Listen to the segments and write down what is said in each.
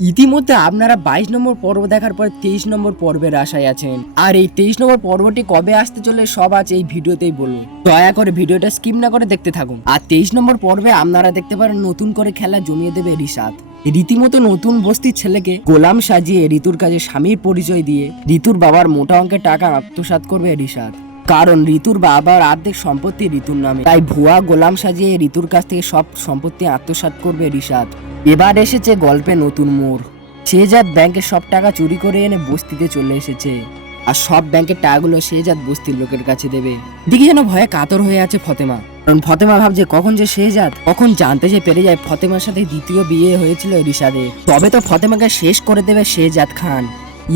ইতিমধ্যে আপনারা 22 নম্বর পর্ব দেখার পর 23 নম্বর পর্বের আশায় আছেন, আর এই 23 নম্বর পর্বটি কবে আসতে চলে সব আজ এই ভিডিওতেই বলুন। দয়া করে ভিডিওটা স্কিপ না করে দেখতে থাকুন। আর 23 নম্বর পর্বে আপনারা দেখতে পারেন নতুন করে খেলা জমিয়ে দেবে রিশাদ। রীতিমতো নতুন বস্তির ছেলেকে গোলাম সাজিয়ে ঋতুর কাছে স্বামীর পরিচয় দিয়ে ঋতুর বাবার মোটা অঙ্কের টাকা আত্মসাৎ করবে রিশাদ। কারণ ঋতুর বাবার অর্ধেক সম্পত্তি ঋতুর নামে, তাই ভুয়া গোলাম সাজিয়ে ঋতুর কাছ থেকে সব সম্পত্তি আত্মসাৎ করবে রিশাদ। এবার এসেছে গল্পে নতুন মোড়। শেহজাদ ব্যাংকের সব টাকা চুরি করে এনে বস্তিতে চলে এসেছে, আর সব ব্যাংকের টাকাগুলো শেহজাদ বস্তির লোকের কাছে দেবে। দিকে যেন ভয়ে কাতর হয়ে আছে ফতেমা, কারণ ফতেমা ভাবছে কখন যে শেহজাদ কখন জানতে যে পেরে যায় ফতেমার সাথে দ্বিতীয় বিয়ে হয়েছিল রিশাদের, তবে তো ফতেমাকে শেষ করে দেবে শেহজাদ খান।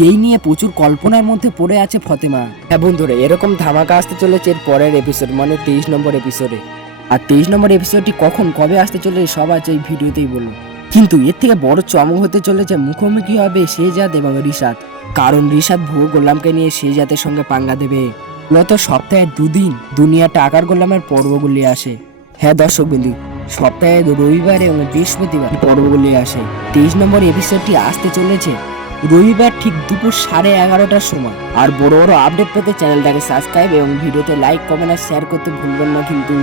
এই নিয়ে প্রচুর কল্পনার মধ্যে পড়ে আছে ফতেমা। হ্যাঁ বন্ধুরা, এরকম ধামাকা আসতে চলেছে এর পরের এপিসোড, মানে 23 নম্বর এপিসোডে। আর 23 নম্বর এপিসোডটি কখন কবে আসতে চলে সব আজ এই ভিডিওতেই বলুন। কিন্তু এর থেকে বড় চমক হতে চলেছে মুখোমুখি হবে শেহজাদ এবং রিশাদ, কারণ রিশাদ ভুয়ো গোলামকে নিয়ে শেহজাদের সঙ্গে পাঙ্গা দেবে। মূলত সপ্তাহে 2 দিন দুনিয়া টাকার গোলামের পর্বগুলি আসে। হ্যাঁ দর্শক বিন্দু, সপ্তাহে রবিবার এবং বৃহস্পতিবার পর্বগুলি আসে। 23 নম্বর এপিসোডটি আসতে চলেছে রবিবার ঠিক দুপুর 11:30টার সময়। আর বড় বড় আপডেট পেতে চ্যানেলটাকে সাবস্ক্রাইব এবং ভিডিওতে লাইক, কমেন্ট আর শেয়ার করতে ভুলবেন না কিন্তু।